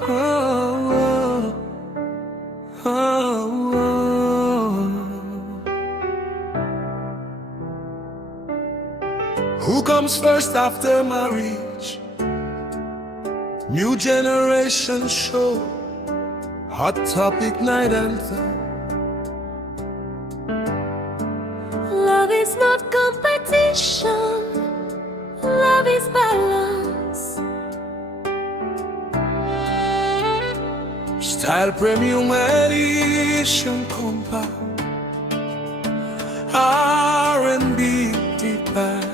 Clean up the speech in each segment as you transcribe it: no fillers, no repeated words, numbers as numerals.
Oh, oh, oh. Who comes first after marriage? New generation show, hot topic night anthem. Love is not competition, love is balance. Style premium edition compa, R&B deep bass.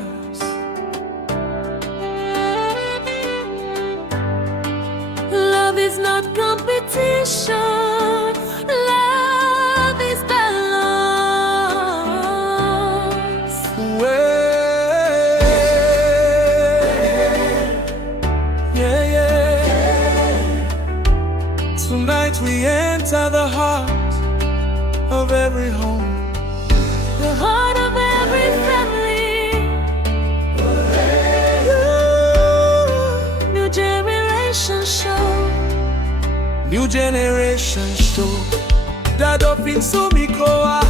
Love is not competition, love is balance. Yeah, yeah. Tonight we enter the heart of every home, The heart of every family. New generation show. new generation show. Dado fin sou mikoa,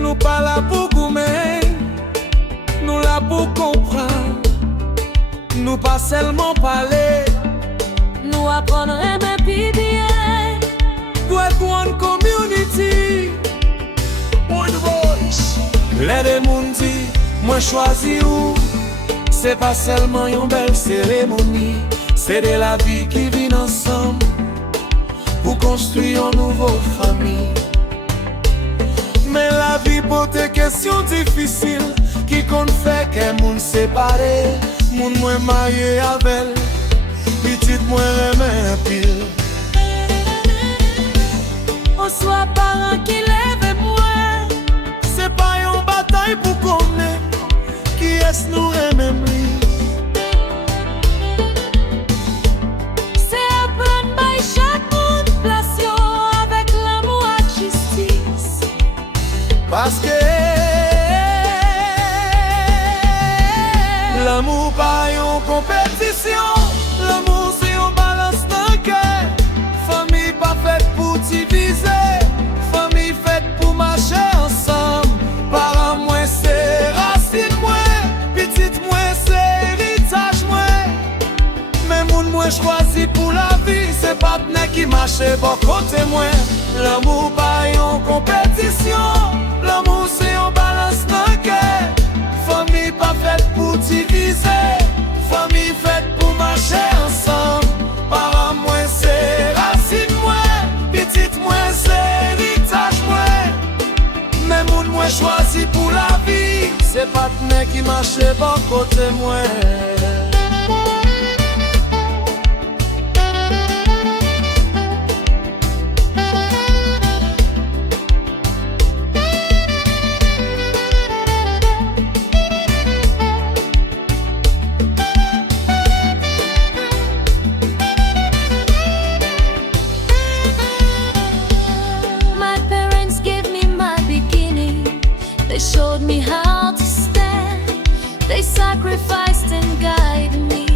nou pa la pou goumen, nou la pou kompran, nou pa selman pale. Nous apprenons à aimer puis bien. Work one community, one voice. Let the moun di, mwen chwazi ou. Se pa selman yon bel seremoni, se de la vie qui vit ensemble pour construire une nouvelle famille. Mais la vie pour des questions difficiles qui compte fait que moun séparé, moun mwen marié avec, petite mwen remen pile. On soit parents qui lèvent moi. C'est pas une bataille pour connaître qui est nous remen li. C'est apprendre by chaque monde place yo avec l'amour et justice. Parce que l'amour pas une compétition, l'amour c'est une balance dans cœur. Famille pas faite pour diviser, famille faite pour marcher ensemble. Parents moi c'est racine moi, petite moi c'est héritage moi. Mais moun moi choisi pour la vie, c'est partenaire qui marche bon côté moi. L'amour pas une compétition, l'amour c'est une balance dans cœur. Famille pas faite pour diviser, famille faite pour marcher ensemble. Parents moi c'est racine moi, petite moi c'est héritage moi. Mais moun moi choisi pour la vie, c'est partenaire qui marche bon côté moi. My parents gave me my beginning. They showed me how to stand. They sacrificed and guided me.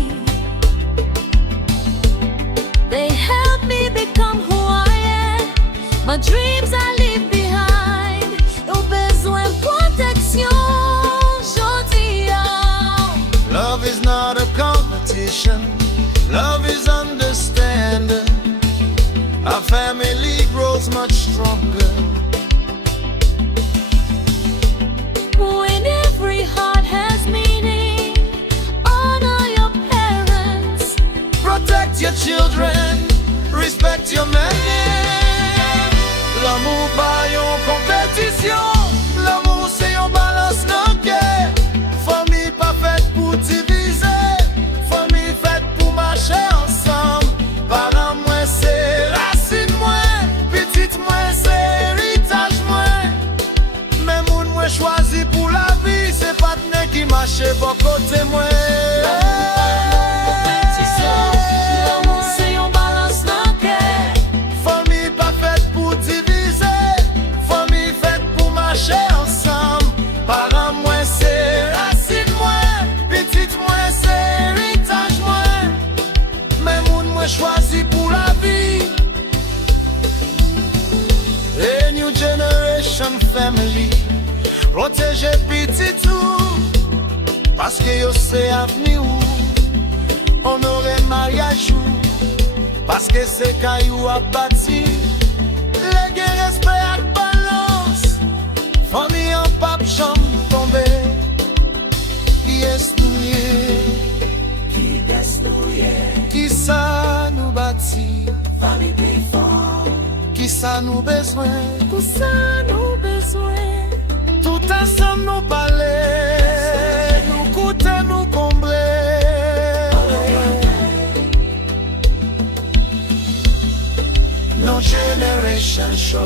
They helped me become who I am. My dreams I leave behind. Au besoin de protection, j'en Love is not a competition, love is understanding. Our family grows much stronger when every heart has meaning. Honor your parents. Protect your children, respect your man. L'amour pas une compétition, l'amour c'est une balance dans cœur. Famille pas faite pour diviser, famille faite pour marcher ensemble. Parents moi c'est racine moi, petite moi c'est héritage moi. Mais moun moi choisi pour la vie, c'est partenaire qui marche bon côté moi. L'amour c'est une balance dans cœur. protéger petit tout, parce que yo c'est avenir ou honorer mariage ou, parce que c'est caillou à bâti, léguer respect à balance, famille en pape jambe tombé, qui est noué, qui ça nous bâtit, famille plus fort, qui ça nous besoin, Pour ça nous besoin. tout ensemble nous parler, nous coûter, nous combler. No generation show.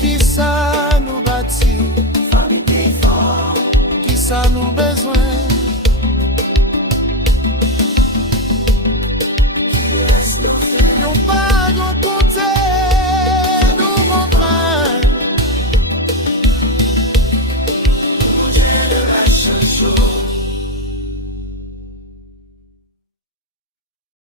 Qui ça nous bâtit, qui ça nous bâtit.